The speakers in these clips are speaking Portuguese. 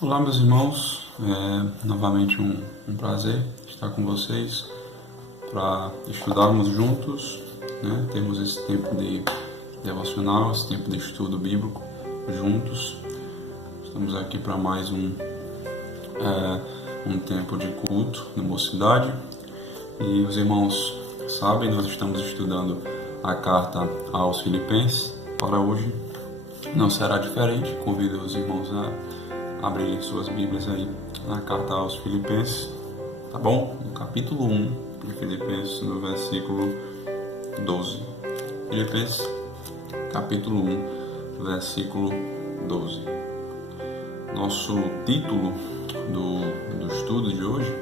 Olá, meus irmãos, novamente um prazer estar com vocês para estudarmos juntos, né? Temos esse tempo de devocional, esse tempo de estudo bíblico juntos. Estamos aqui para mais um tempo de culto na mocidade. E os irmãos sabem, nós estamos estudando a carta aos Filipenses. Para hoje não será diferente. Convido os irmãos a abrirem suas Bíblias aí na carta aos Filipenses, tá bom? No capítulo 1 de Filipenses, no versículo 12. Filipenses, capítulo 1, versículo 12. Nosso título do estudo de hoje: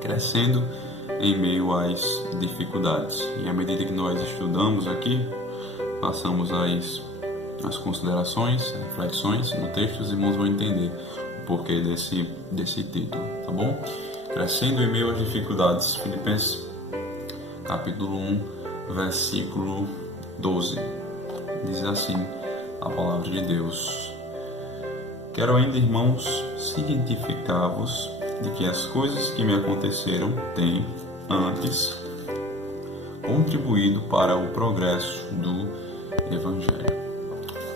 Crescendo em meio às dificuldades. E à medida que nós estudamos aqui, passamos as considerações, reflexões no texto, os irmãos vão entender o porquê desse título, tá bom? Crescendo em meio às dificuldades. Filipenses, capítulo 1, versículo 12. Diz assim a palavra de Deus: Quero ainda, irmãos, cientificar-vos de que as coisas que me aconteceram têm, antes, contribuído para o progresso do Evangelho.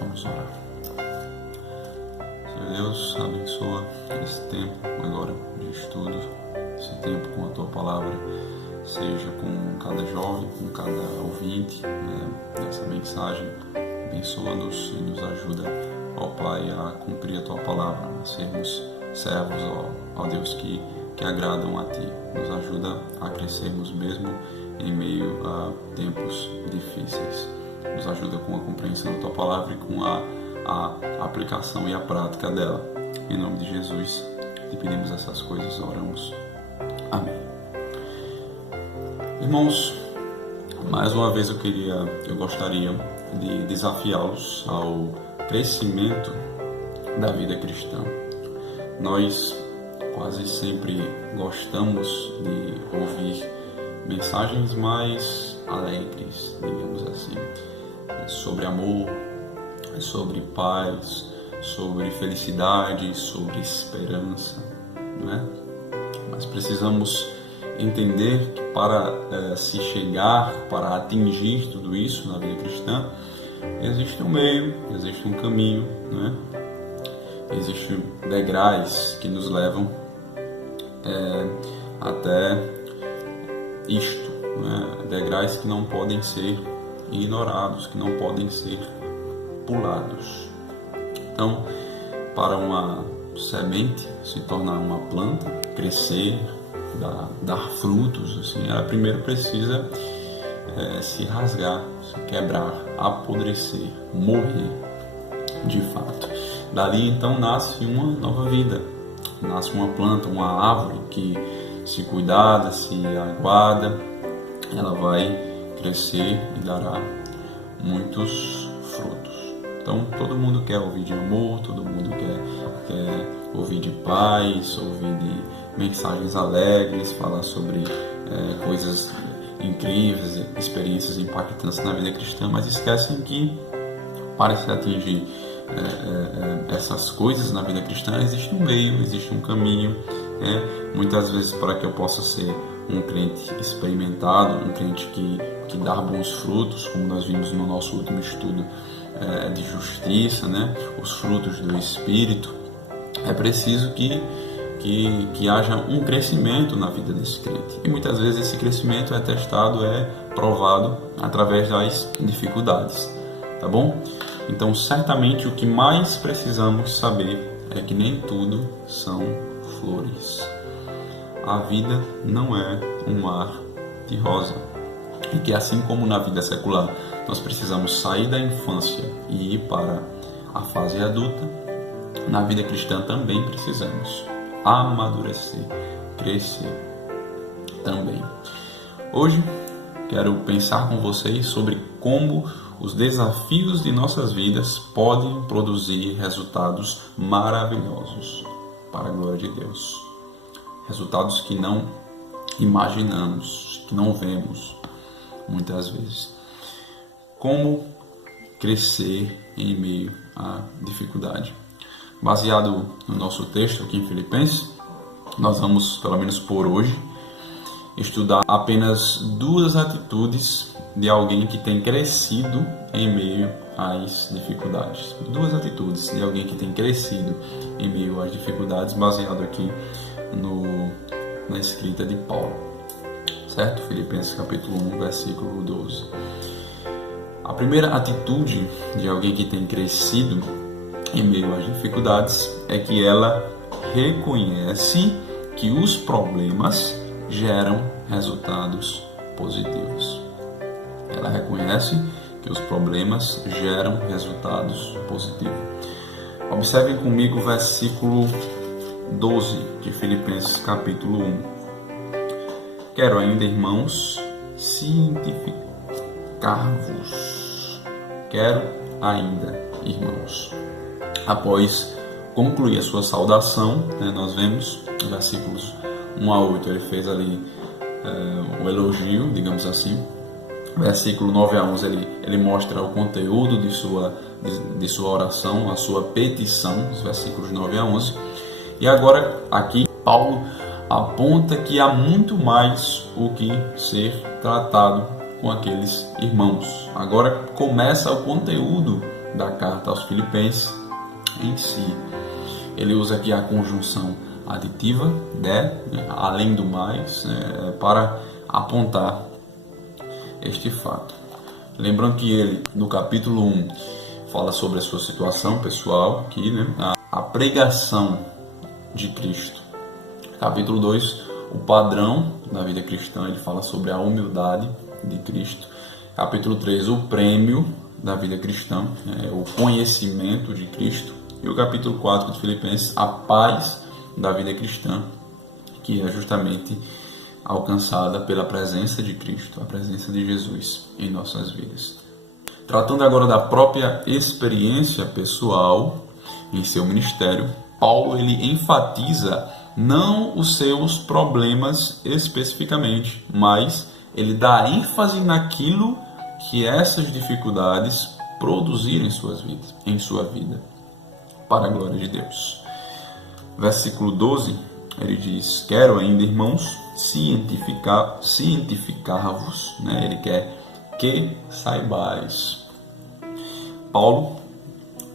Vamos orar. Senhor Deus, abençoa esse tempo agora de estudo, esse tempo com a Tua Palavra, seja com cada jovem, com cada ouvinte dessa mensagem. Abençoa-nos e nos ajuda, ó Pai, a cumprir a Tua Palavra, a sermos servos, ó Deus, que agradam a Ti. Nos ajuda a crescermos mesmo em meio a tempos difíceis. Nos ajuda com a compreensão da Tua Palavra e com a aplicação e a prática dela. Em nome de Jesus, te pedimos essas coisas, oramos. Amém. Irmãos, mais uma vez eu gostaria de desafiá-los ao crescimento da vida cristã. Nós quase sempre gostamos de ouvir mensagens mais alegres, digamos assim, sobre amor, sobre paz, sobre felicidade, sobre esperança, não é? Mas precisamos entender que para se chegar, para atingir tudo isso na vida cristã, existe um meio, existe um caminho, não é? Existem degraus que nos levam até isto, né? Degraus que não podem ser ignorados, que não podem ser pulados. Então, para uma semente se tornar uma planta, crescer, dar frutos, assim, ela primeiro precisa se rasgar, se quebrar, apodrecer, morrer de fato. Dali então nasce uma nova vida, nasce uma planta, uma árvore que, se cuidada, se aguarda, ela vai crescer e dará muitos frutos. Então todo mundo quer ouvir de amor, todo mundo quer ouvir de paz, ouvir de mensagens alegres, falar sobre coisas incríveis, experiências impactantes na vida cristã, mas esquecem que para se atingir essas coisas na vida cristã existe um meio, existe um caminho, muitas vezes para que eu possa ser um crente experimentado, um crente que dá bons frutos, como nós vimos no nosso último estudo de justiça, os frutos do Espírito. É preciso que haja um crescimento na vida desse crente. E muitas vezes esse crescimento é testado, é provado através das dificuldades, tá bom? Então, certamente o que mais precisamos saber é que nem tudo são flores. A vida não é um mar de rosa. E que assim como na vida secular nós precisamos sair da infância e ir para a fase adulta, na vida cristã também precisamos amadurecer, crescer também. Hoje quero pensar com vocês sobre como os desafios de nossas vidas podem produzir resultados maravilhosos para a glória de Deus. Resultados que não imaginamos, que não vemos muitas vezes. Como crescer em meio à dificuldade? baseado no nosso texto aqui em Filipenses, nós vamos, pelo menos por hoje, estudar apenas duas atitudes de alguém que tem crescido em meio às dificuldades. Duas atitudes de alguém que tem crescido em meio às dificuldades, baseado aqui na escrita de Paulo. Certo? Filipenses capítulo 1, versículo 12. A primeira atitude de alguém que tem crescido em meio às dificuldades é que ela reconhece que os problemas geram resultados positivos. Ela reconhece que os problemas geram resultados positivos. Observem comigo o versículo 12 de Filipenses capítulo 1. Quero ainda, irmãos, cientificar-vos. Quero ainda, irmãos. Após concluir a sua saudação, nós vemos nos versículos 1 a 8, ele fez ali um elogio, digamos assim. Versículo 9 a 11, ele mostra o conteúdo de sua oração, a sua petição, os versículos 9 a 11. E agora, aqui, Paulo aponta que há muito mais o que ser tratado com aqueles irmãos. Agora começa o conteúdo da carta aos Filipenses em si. Ele usa aqui a conjunção aditiva, além do mais, para apontar este fato. Lembrando que ele, no capítulo 1, fala sobre a sua situação pessoal, aqui, a pregação de Cristo. Capítulo 2, o padrão da vida cristã, ele fala sobre a humildade de Cristo. Capítulo 3, o prêmio da vida cristã, o conhecimento de Cristo. E o capítulo 4 de Filipenses, a paz da vida cristã, que é justamente alcançada pela presença de Cristo, a presença de Jesus em nossas vidas. Tratando agora da própria experiência pessoal em seu ministério, Paulo ele enfatiza não os seus problemas especificamente, mas ele dá ênfase naquilo que essas dificuldades produziram em sua vida, para a glória de Deus. Versículo 12, ele diz: quero ainda, irmãos, cientificar-vos, ele quer que saibais. Paulo,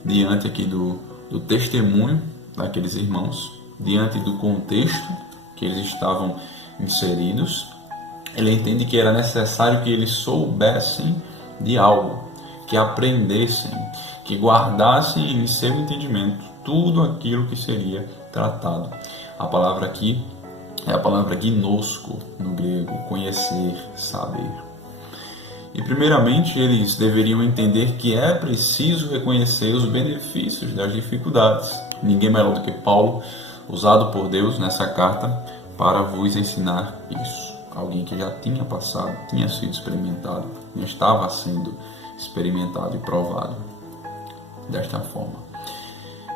diante aqui do testemunho daqueles irmãos, diante do contexto que eles estavam inseridos, ele entende que era necessário que eles soubessem de algo, que aprendessem, que guardassem em seu entendimento tudo aquilo que seria tratado. A palavra aqui é a palavra gnosko no grego, conhecer, saber. E primeiramente eles deveriam entender que é preciso reconhecer os benefícios das dificuldades. Ninguém melhor do que Paulo, usado por Deus nessa carta para vos ensinar isso. Alguém que já tinha passado, tinha sido experimentado, estava sendo experimentado e provado desta forma.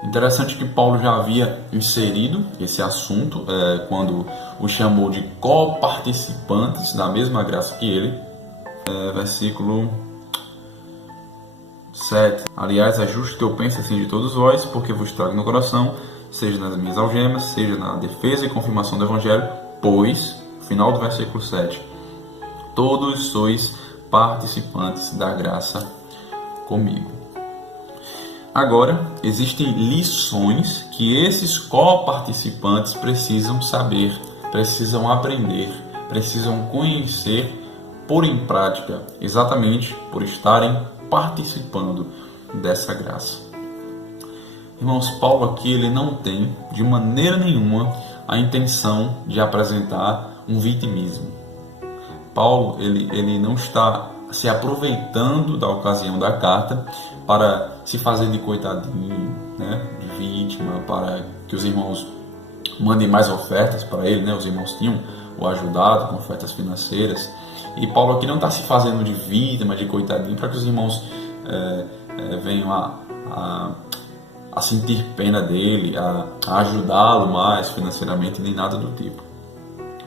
Interessante que Paulo já havia inserido esse assunto quando o chamou de coparticipantes da mesma graça que ele. Versículo 7. Aliás, é justo que eu pense assim de todos vós, porque vos trago no coração, seja nas minhas algemas, seja na defesa e confirmação do Evangelho, pois, final do versículo 7, todos sois participantes da graça comigo. Agora, existem lições que esses coparticipantes precisam saber, precisam aprender, precisam conhecer, pôr em prática, exatamente por estarem participando dessa graça. Irmãos, Paulo aqui ele não tem, de maneira nenhuma, a intenção de apresentar um vitimismo. Paulo ele não está se aproveitando da ocasião da carta para se fazer de coitadinho, de vítima, para que os irmãos mandem mais ofertas para ele. Os irmãos tinham o ajudado com ofertas financeiras. E Paulo aqui não está se fazendo de vítima, de coitadinho, para que os irmãos venham a sentir pena dele, a ajudá-lo mais financeiramente, nem nada do tipo.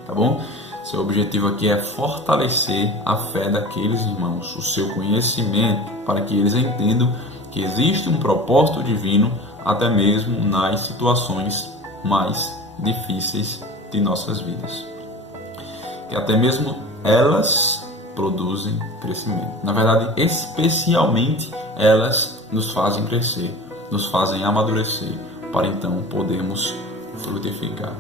Tá bom? Seu objetivo aqui é fortalecer a fé daqueles irmãos, o seu conhecimento, para que eles entendam que existe um propósito divino até mesmo nas situações mais difíceis de nossas vidas. Que até mesmo elas produzem crescimento. Na verdade, especialmente elas nos fazem crescer, nos fazem amadurecer, para então podermos frutificar.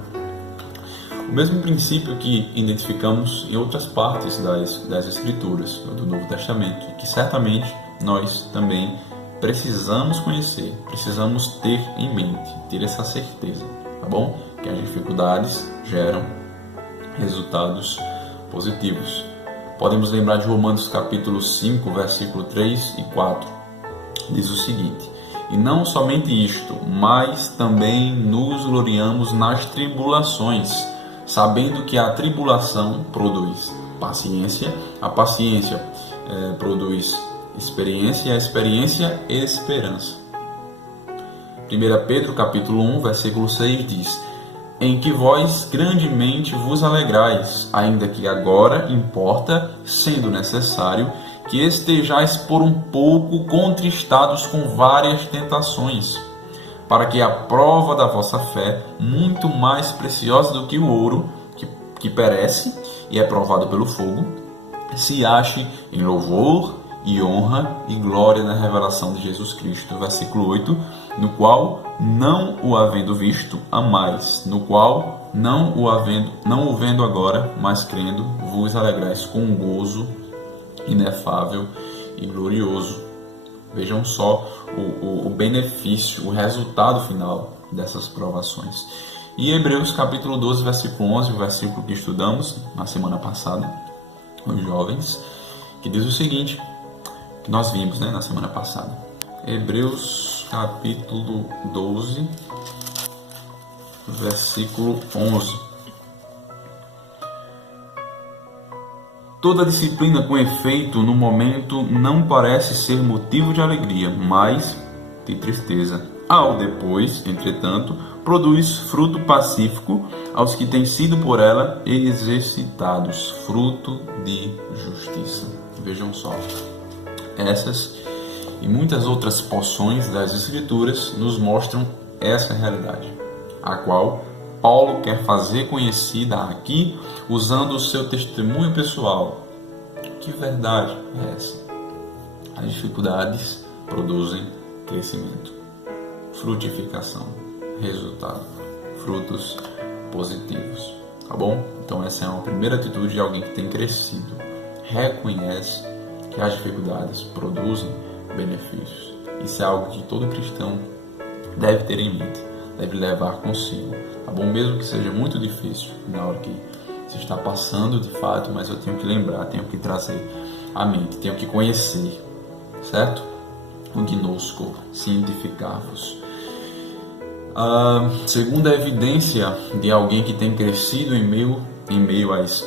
O mesmo princípio que identificamos em outras partes das Escrituras, do Novo Testamento, que certamente nós também precisamos conhecer, precisamos ter em mente, ter essa certeza, tá bom? Que as dificuldades geram resultados positivos. Podemos lembrar de Romanos capítulo 5, versículo 3 e 4. Diz o seguinte: e não somente isto, mas também nos gloriamos nas tribulações, sabendo que a tribulação produz paciência, a paciência produz experiência, e a experiência esperança. 1 Pedro capítulo 1, versículo 6 diz: em que vós grandemente vos alegrais, ainda que agora importa, sendo necessário, que estejais por um pouco contristados com várias tentações, para que a prova da vossa fé, muito mais preciosa do que o ouro, que perece e é provado pelo fogo, se ache em louvor e honra e glória na revelação de Jesus Cristo. Versículo 8, no qual, não o havendo visto, amais, no qual, não o vendo agora, mas crendo, vos alegrais com um gozo inefável e glorioso. Vejam só o benefício, o resultado final dessas provações. E Hebreus capítulo 12, versículo 11, o versículo que estudamos na semana passada, os jovens, que diz o seguinte, que nós vimos, na semana passada. Hebreus capítulo 12, versículo 11. Toda disciplina com efeito no momento não parece ser motivo de alegria, mas de tristeza. Ao depois, entretanto, produz fruto pacífico aos que têm sido por ela exercitados, fruto de justiça. Vejam só, essas e muitas outras porções das Escrituras nos mostram essa realidade, a qual Paulo quer fazer conhecida aqui, usando o seu testemunho pessoal. Que verdade é essa? As dificuldades produzem crescimento, frutificação, resultado, frutos positivos, tá bom? Então essa é uma primeira atitude de alguém que tem crescido. Reconhece que as dificuldades produzem benefícios. Isso é algo que todo cristão deve ter em mente, deve levar consigo, tá bom? Mesmo que seja muito difícil na hora que se está passando de fato, mas eu tenho que lembrar, tenho que trazer à mente, tenho que conhecer, certo? O gnosco, cientificar-vos. A segunda evidência de alguém que tem crescido em meio às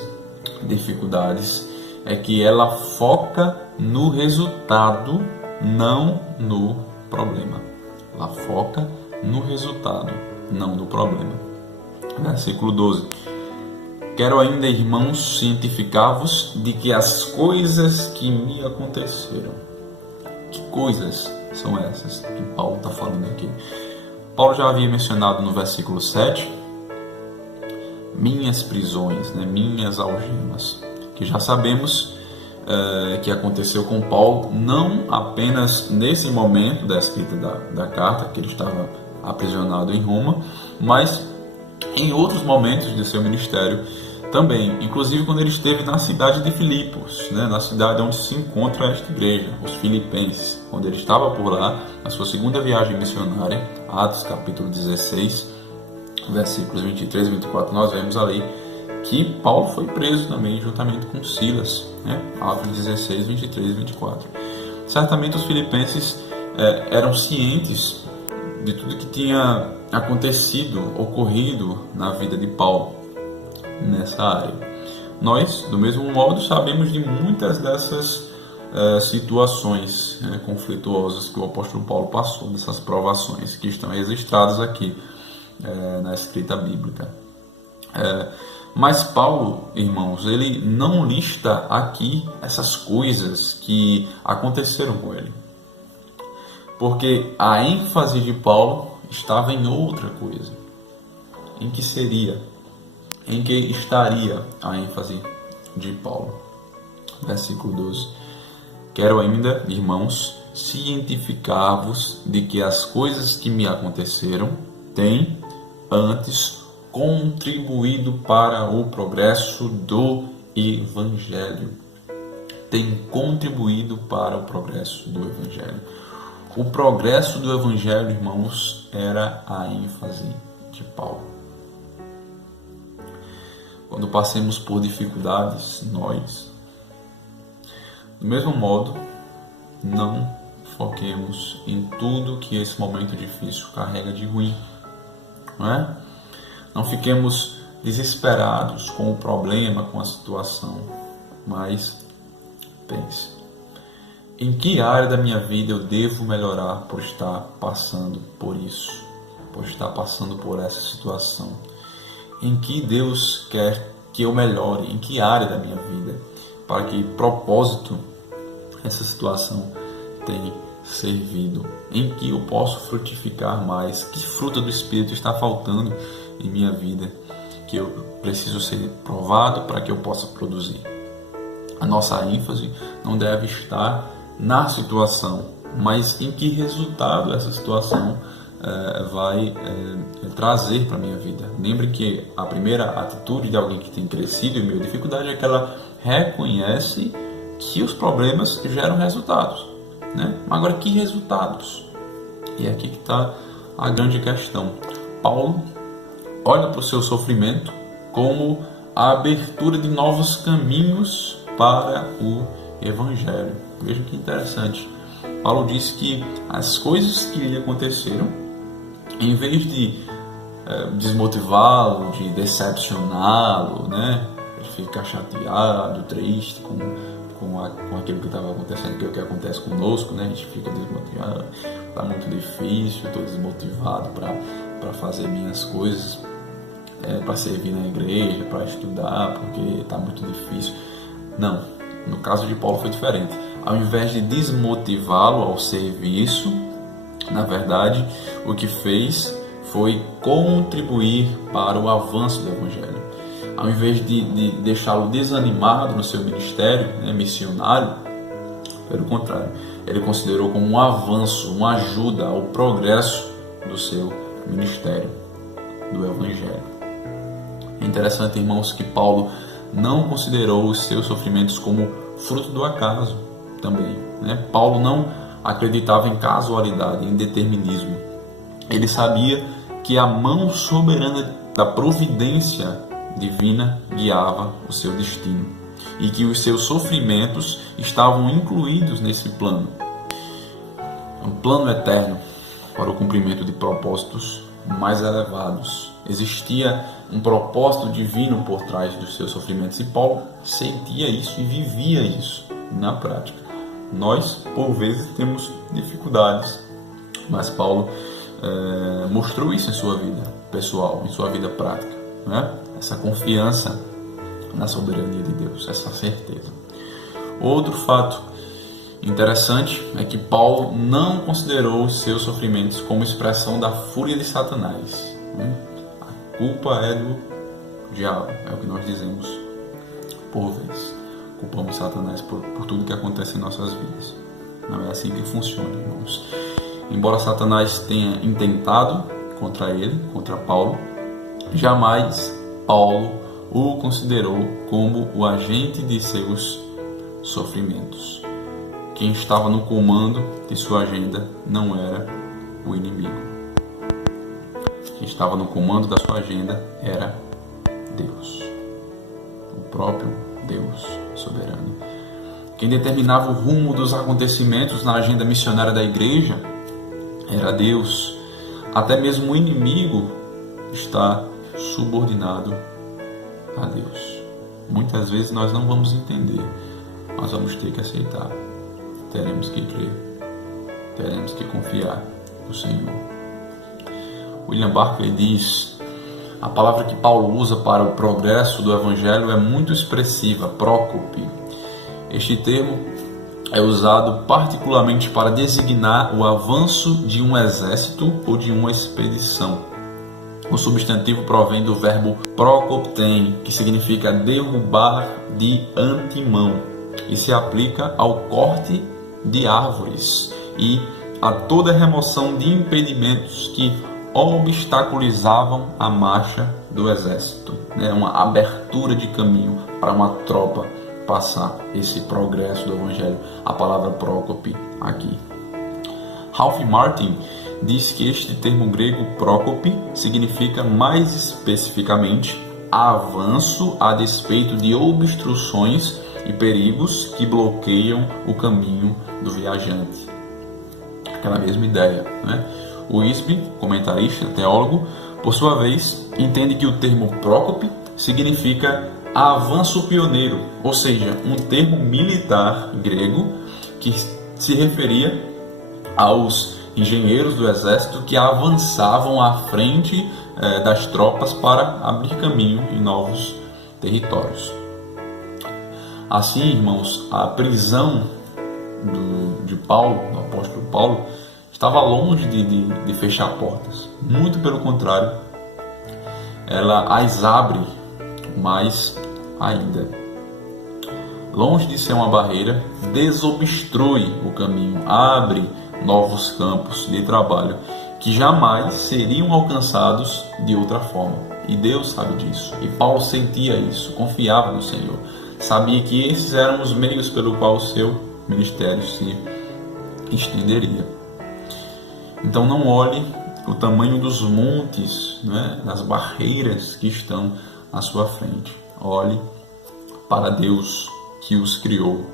dificuldades é que ela foca no resultado, não no problema. Ela foca no resultado, não no problema. Versículo 12. Quero ainda, irmãos, cientificar-vos de que as coisas que me aconteceram. Que coisas são essas que Paulo está falando aqui? Paulo já havia mencionado no versículo 7, minhas prisões, minhas algemas, que já sabemos que aconteceu com Paulo, não apenas nesse momento da escrita da carta, que ele estava aprisionado em Roma, mas em outros momentos de seu ministério também, inclusive quando ele esteve na cidade de Filipos, na cidade onde se encontra esta igreja, os filipenses, quando ele estava por lá, na sua segunda viagem missionária, Atos capítulo 16, versículos 23 e 24, nós vemos ali que Paulo foi preso também, juntamente com Silas, Atos 16, 23 e 24. Certamente os filipenses eram cientes de tudo que tinha acontecido, ocorrido na vida de Paulo nessa área. Nós, do mesmo modo, sabemos de muitas dessas situações conflituosas que o apóstolo Paulo passou, dessas provações que estão registradas aqui na escrita bíblica. Mas Paulo, irmãos, ele não lista aqui essas coisas que aconteceram com ele. porque a ênfase de Paulo estava em outra coisa. Em que seria? Em que estaria a ênfase de Paulo? Versículo 12. Quero ainda, irmãos, cientificar-vos de que as coisas que me aconteceram têm antes contribuído para o progresso do Evangelho. Tem contribuído para o progresso do Evangelho. O progresso do Evangelho, irmãos, era a ênfase de Paulo. Quando passemos por dificuldades, nós, do mesmo modo, não foquemos em tudo que esse momento difícil carrega de ruim, não é? Não fiquemos desesperados com o problema, com a situação, mas pense, em que área da minha vida eu devo melhorar por estar passando por isso, por estar passando por essa situação? Em que Deus quer que eu melhore, em que área da minha vida, para que propósito essa situação tem servido, em que eu posso frutificar mais, que fruta do Espírito está faltando em minha vida, que eu preciso ser provado para que eu possa produzir. A nossa ênfase não deve estar na situação, mas em que resultado essa situação vai trazer para a minha vida. Lembre que a primeira atitude de alguém que tem crescido em meio à dificuldade é que ela reconhece que os problemas geram resultados, né? Agora, que resultados? E é aqui que está a grande questão. Paulo olha para o seu sofrimento como a abertura de novos caminhos para o Evangelho. Veja que interessante. Paulo disse que as coisas que lhe aconteceram, em vez de desmotivá-lo, de decepcioná-lo, né? Ele ficar chateado, triste com aquilo que estava acontecendo, que é o que acontece conosco, né? A gente fica desmotivado, está muito difícil, estou desmotivado para fazer minhas coisas, para servir na igreja, para estudar, porque está muito difícil. Não, no caso de Paulo foi diferente. Ao invés de desmotivá-lo ao serviço, na verdade, o que fez foi contribuir para o avanço do Evangelho. Ao invés de deixá-lo desanimado no seu ministério, né, missionário, pelo contrário, ele considerou como um avanço, uma ajuda ao progresso do seu ministério, do Evangelho. É interessante, irmãos, que Paulo não considerou os seus sofrimentos como fruto do acaso também, né? Paulo não acreditava em casualidade, em determinismo. Ele sabia que a mão soberana da providência divina guiava o seu destino e que os seus sofrimentos estavam incluídos nesse plano, um plano eterno para o cumprimento de propósitos mais elevados. Existia um propósito divino por trás dos seus sofrimentos e Paulo sentia isso e vivia isso na prática. Nós, por vezes, temos dificuldades, mas Paulo mostrou isso em sua vida pessoal, em sua vida prática, né? Essa confiança na soberania de Deus, essa certeza. Outro fato interessante é que Paulo não considerou os seus sofrimentos como expressão da fúria de Satanás, né? A culpa é do diabo, é o que nós dizemos por vezes. Culpamos Satanás por tudo que acontece em nossas vidas. Não é assim que funciona, irmãos. Embora Satanás tenha intentado contra ele, contra Paulo, jamais Paulo o considerou como o agente de seus sofrimentos. Quem estava no comando de sua agenda não era o inimigo. Quem estava no comando da sua agenda era Deus, o próprio Deus soberano. Quem determinava o rumo dos acontecimentos na agenda missionária da igreja era Deus. Até mesmo o inimigo está subordinado a Deus. Muitas vezes nós não vamos entender, mas vamos ter que aceitar. Teremos que crer, teremos que confiar no Senhor. William Barclay diz: a palavra que Paulo usa para o progresso do Evangelho é muito expressiva, prócope. Este termo é usado particularmente para designar o avanço de um exército ou de uma expedição. O substantivo provém do verbo prokoptein, que significa derrubar de antemão, e se aplica ao corte de árvores e a toda remoção de impedimentos que obstaculizavam a marcha do exército. É uma abertura de caminho para uma tropa passar esse progresso do Evangelho. A palavra prócope aqui. Ralph Martin diz que este termo grego prócope significa mais especificamente avanço a despeito de obstruções e perigos que bloqueiam o caminho do viajante. Aquela mesma ideia, né? O Wisby, comentarista, teólogo, por sua vez, entende que o termo prócope significa avanço pioneiro, ou seja, um termo militar grego que se referia aos engenheiros do exército que avançavam à frente das tropas para abrir caminho em novos territórios. Assim, irmãos, a prisão de Paulo, do apóstolo Paulo, estava longe de fechar portas. Muito pelo contrário, ela as abre mais ainda. Longe de ser uma barreira, desobstrui o caminho, abre novos campos de trabalho que jamais seriam alcançados de outra forma. E Deus sabe disso. E Paulo sentia isso, confiava no Senhor. Sabia que esses eram os meios pelo qual o seu ministério se estenderia. Então não olhe o tamanho dos montes, né, das barreiras que estão à sua frente. Olhe para Deus que os criou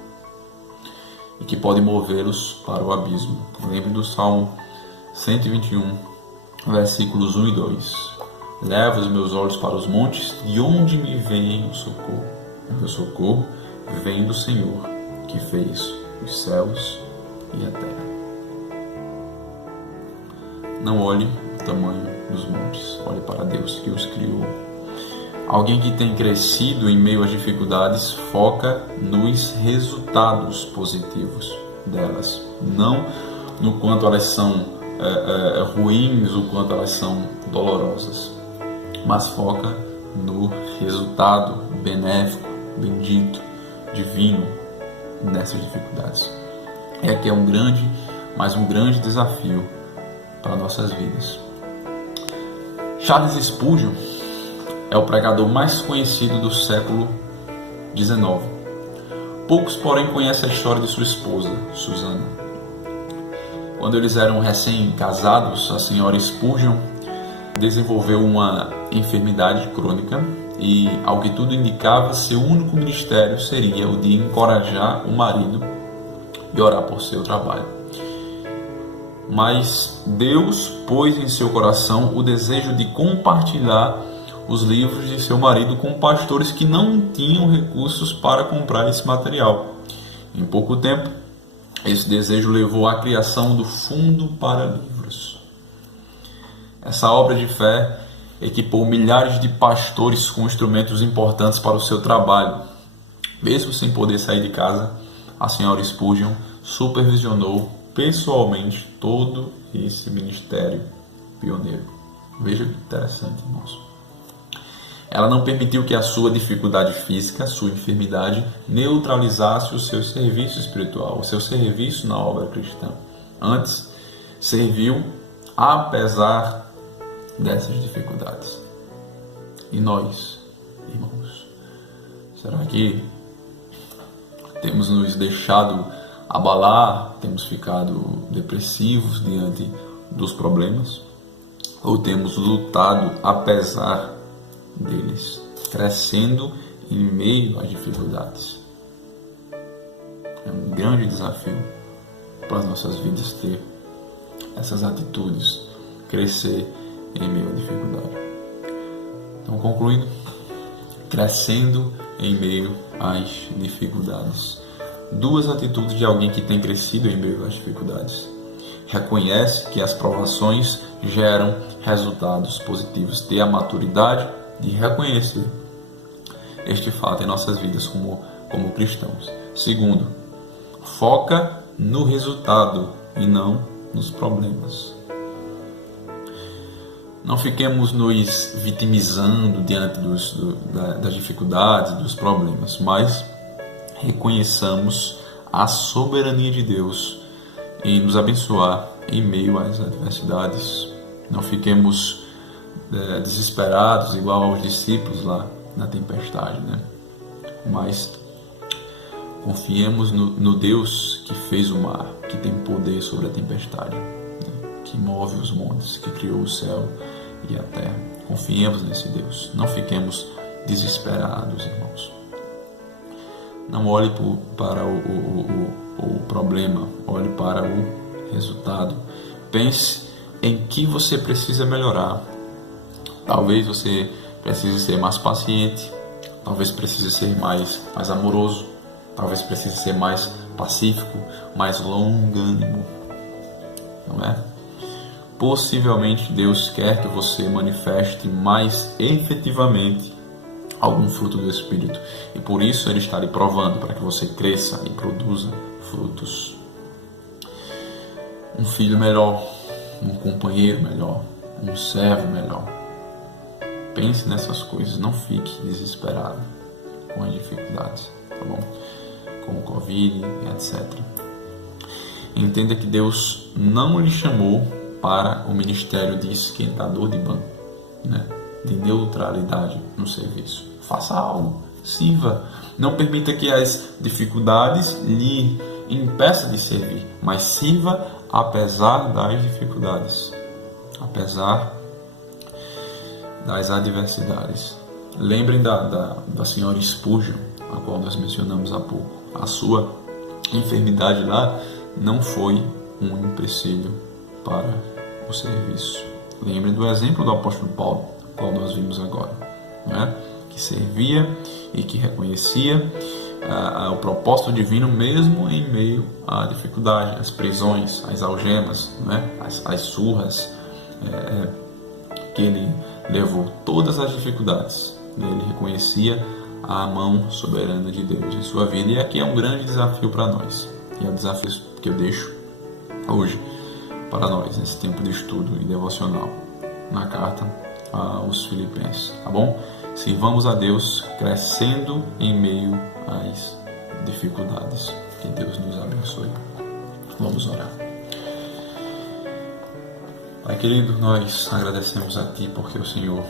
e que pode movê-los para o abismo. Lembre do Salmo 121, versículos 1 e 2. Leva os meus olhos para os montes, de onde me vem o socorro. O meu socorro vem do Senhor, que fez os céus e a terra. Não olhe o tamanho dos montes, olhe para Deus que os criou. Alguém que tem crescido em meio às dificuldades foca nos resultados positivos delas, não no quanto elas são ruins, o quanto elas são dolorosas, mas foca no resultado benéfico, bendito, divino nessas dificuldades. É que é um grande desafio para nossas vidas. Charles Spurgeon é o pregador mais conhecido do século XIX. Poucos, porém, conhecem a história de sua esposa, Susana. Quando eles eram recém-casados, a senhora Spurgeon desenvolveu uma enfermidade crônica e, ao que tudo indicava, seu único ministério seria o de encorajar o marido e orar por seu trabalho. Mas Deus pôs em seu coração o desejo de compartilhar os livros de seu marido com pastores que não tinham recursos para comprar esse material. Em pouco tempo, esse desejo levou à criação do Fundo para Livros. Essa obra de fé equipou milhares de pastores com instrumentos importantes para o seu trabalho. Mesmo sem poder sair de casa, a senhora Spurgeon supervisionou pessoalmente todo esse ministério pioneiro. Veja que interessante, irmãos. Ela não permitiu que a sua dificuldade física, a sua enfermidade, neutralizasse o seu serviço espiritual, o seu serviço na obra cristã. Antes, serviu apesar dessas dificuldades. E nós, irmãos, será que temos nos deixado abalar, temos ficado depressivos diante dos problemas? Ou temos lutado apesar deles, crescendo em meio às dificuldades? É um grande desafio para as nossas vidas ter essas atitudes, crescer em meio à dificuldade. Então, concluindo, crescendo em meio às dificuldades. Duas atitudes de alguém que tem crescido em meio às dificuldades. Reconhece que as provações geram resultados positivos. Ter a maturidade de reconhecer este fato em nossas vidas como cristãos. Segundo, Foca no resultado e não nos problemas. Não fiquemos nos vitimizando diante das dificuldades, dos problemas, mas reconheçamos a soberania de Deus em nos abençoar em meio às adversidades. Não fiquemos desesperados igual aos discípulos lá na tempestade, né? Mas confiemos no Deus que fez o mar, que tem poder sobre a tempestade, né? Que move os montes, que criou o céu e a terra. Confiemos nesse Deus. Não fiquemos desesperados, irmãos. Não olhe para o problema, olhe para o resultado. Pense em que você precisa melhorar. Talvez você precise ser mais paciente, talvez precise ser mais amoroso, talvez precise ser mais pacífico, mais longânimo, não é? Possivelmente Deus quer que você manifeste mais efetivamente algum fruto do Espírito, e por isso Ele está lhe provando, para que você cresça e produza frutos. Um filho melhor, um companheiro melhor, um servo melhor. Pense nessas coisas, não fique desesperado com as dificuldades, tá bom? Com o Covid, etc. Entenda que Deus não lhe chamou para o ministério de esquentador de banco, né? De neutralidade no serviço. Faça algo, sirva. Não permita que as dificuldades lhe impeçam de servir, mas sirva apesar das dificuldades, apesar das adversidades. Lembrem da senhora Spurgeon, a qual nós mencionamos há pouco. A sua enfermidade lá não foi um empecilho para o serviço. Lembrem do exemplo do apóstolo Paulo, qual nós vimos agora, né? Que servia e que reconhecia o propósito divino mesmo em meio à dificuldade, às prisões, às algemas, né? As surras que ele levou, todas as dificuldades. Ele reconhecia a mão soberana de Deus em sua vida. E aqui é um grande desafio para nós. E é o desafio que eu deixo hoje para nós, nesse tempo de estudo e devocional, na carta aos Filipenses, tá bom? Sirvamos a Deus crescendo em meio às dificuldades. Que Deus nos abençoe. Vamos orar. Pai querido, nós agradecemos a Ti porque o Senhor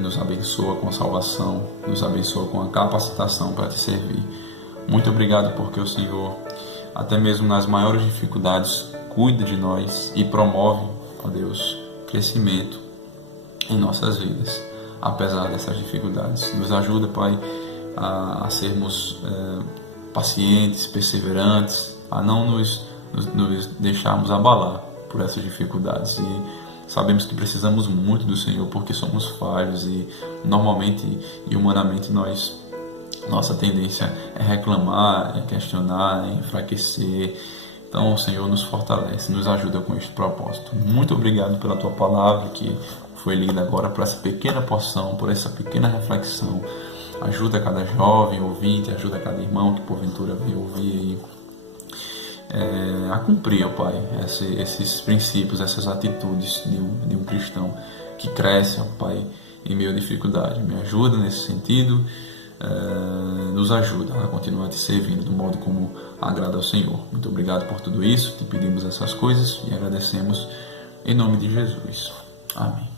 nos abençoa com a salvação, nos abençoa com a capacitação para Te servir. Muito obrigado porque o Senhor, até mesmo nas maiores dificuldades, cuida de nós e promove, ó Deus, crescimento em nossas vidas, apesar dessas dificuldades. Nos ajuda, Pai, a sermos pacientes, perseverantes, a não nos deixarmos abalar por essas dificuldades. E sabemos que precisamos muito do Senhor porque somos falhos e normalmente e humanamente nossa tendência é reclamar, é questionar, é enfraquecer. Então o Senhor nos fortalece, nos ajuda com este propósito. Muito obrigado pela Tua palavra que foi lida agora, por essa pequena porção, por essa pequena reflexão. Ajuda cada jovem ouvinte, ajuda cada irmão que porventura veio ouvir a cumprir, ó Pai, esses princípios, essas atitudes de um cristão que cresce, ó Pai, em meio à dificuldade. Me ajuda nesse sentido, nos ajuda a continuar te servindo do modo como agrada ao Senhor. Muito obrigado por tudo isso, te pedimos essas coisas e agradecemos em nome de Jesus. Amém.